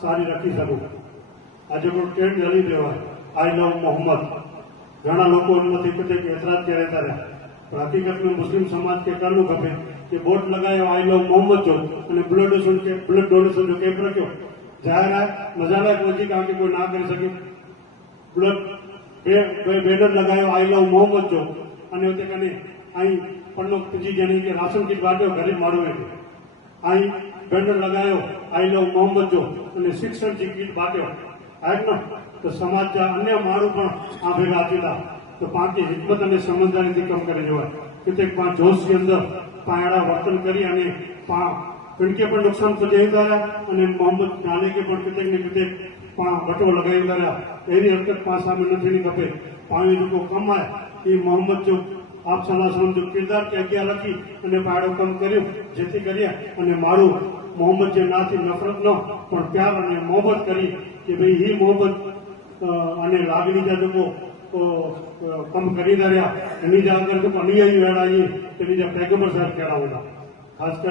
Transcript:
सारी रखी सकूं। आज को ट्रेंड हली रो है आई लव मोहम्मद। घना लोग एतराज के रहता रहा, पर हकीकत में मुस्लिम समाज के करनू खपे कि बोर्ड लगायो आई लव मोहम्मद जो अने ब्लड डोनेशन जो कैम्प रखो जाहिर है नजारा वधीक आगे कोई ना कर सके। ब्लड बेनर लगायो आई लव मोहम्मद जो अने उते कने आई पन्नो तीजी जणी के राशन किट बांटो गरीब माण्हू वेठे आई बेनर लगायो आई लव मोहम्मद जो अने शिक्षण जी किट बांटो है न। तो समाज जा अन्य माण्हू पण आ भेगा थींदा तो पांच हिकमत अने समझदारी थी कम करे जोवाय। किते पांच जोश के अंदर पायड़ा वर्तन करी अने पा इनके पण नुकसान पहुंचाईंदा रह्या अने मोहम्मद नाले के पण किते ने किते पा बटो लगाईंदा रह्या। एनी हरकत पास सामे न थीनी खपे। पाणी जो कम आहे ए मोहम्मद जो आप सलाह सलाम जो किरदार के अग्या रखी अने पायड़ो कम कर्यो जेथी कर्या अने मारू मोहम्मद जे नाथी नफरत न पण प्यार अने मोहब्बत करी कि भाई ही मोहब्बत अने लागणी जा जो कम करी रहा एनी जा अगर तो अनुयायी वेड़ा एनी जा पैगंबर साहब कहेड़ा होता खास कर